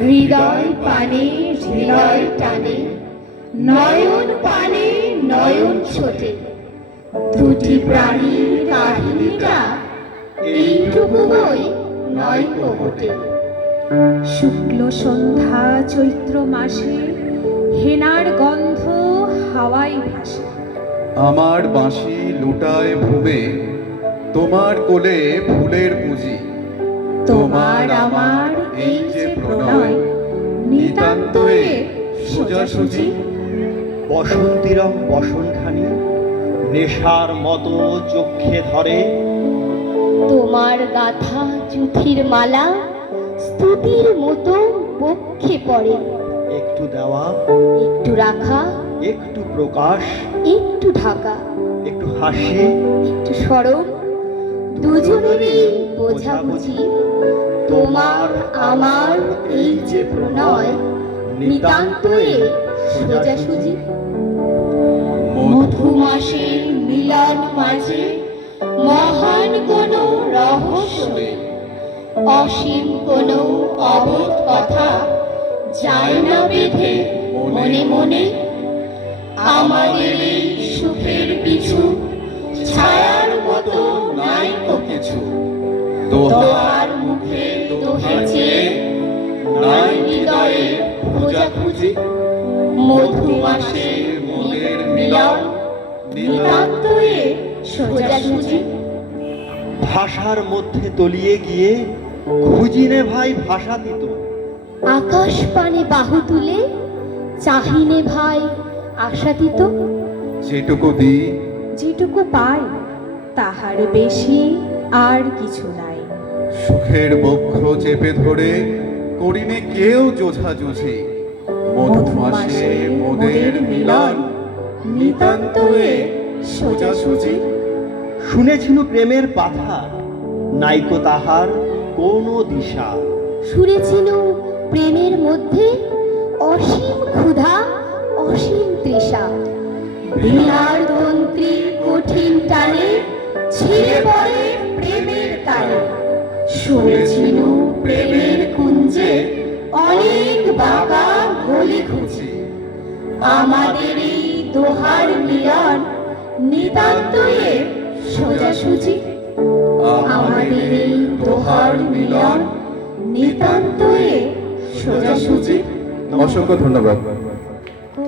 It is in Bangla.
হৃদয় পানে হৃদয় টানে, নয়ন পানে নয়ন ছোটে, দুটি প্রাণীর কাহিনীটা এইটুকু বই নয় কোমটে। শুক্ল সন্ধ্যা চৈত্র মাসে হেনার গন্ধ হাওয়ায় ভাসে। আমার বাঁশি লুটায় ভূমে, তোমার কোলে ফুলের পুঁজি। তোমার আমার এই যে প্রণয়, নিতান্ত এ সোজাসুজি। বসন্তিরং বসনখানি নেশার মতো চোখে ধরে। তোমার গাথা চুথির মালা স্তুতির মতো বক্ষে পড়ে। একটু দেওয়া, একটু রাখা, একটু প্রকাশ, একটু ঢাকা, একটু হাসি, একটু সরব, দুজনেরই বোঝাবুঝি। তোমার আমার এই যে প্রণয়, নিতান্ত এ সোজাসুজি। মধুমাসের মিলন মাঝে মহান কোন রহস্য নেই, অসীম কোন অবোধ কথা যায় না বেঁধে মনে মনে। আমাদের এই সুখের পিছু ছায়ার মতো নাই তো কিছু, দোহার মুখে দোহেছে নাই হৃদয়ে খোঁজাখুঁজি। মধুমাসের মনের মিলন, নিতান্ত এ সোজাসুজি। ভাষার মধ্যে তলিয়ে গিয়ে খুঁজিনে ভাই ভাষা দিত। আকাশ পানে বাহু তুলে চাহিনে ভাই আশাতীত। যেটুকু দিই যেটুকু পাই তাহার বেশি আর কিছু নাই। সুখের বক্ষ চেপে ধরে করিনে কেউ জোঝাজুঝি। মধুমাসে মোদের মিলন, নিতান্ত এ সোজাসুজি। শুনেছিল প্রেমের পাথা, নাইকো তাহার কোনো দিশা। সুরেছিল প্রেমের মধ্যে অসীম ক্ষুধা, অসীম তৃষা। বীণার তন্ত্রী কঠিন টানে ছিঁড়ে পড়ে প্রেমের তালে। শুনেছিল প্রেমের কুঞ্জে অনেক বাঁকা গলি খুঁজে। আমাদের এই দোহার মিলন, নিতান্ত এ সোজাসুজি। আমাদের এই দোহার মিলন, নিতান্ত এ সোজাসুজি। অসংখ্য ধন্যবাদ।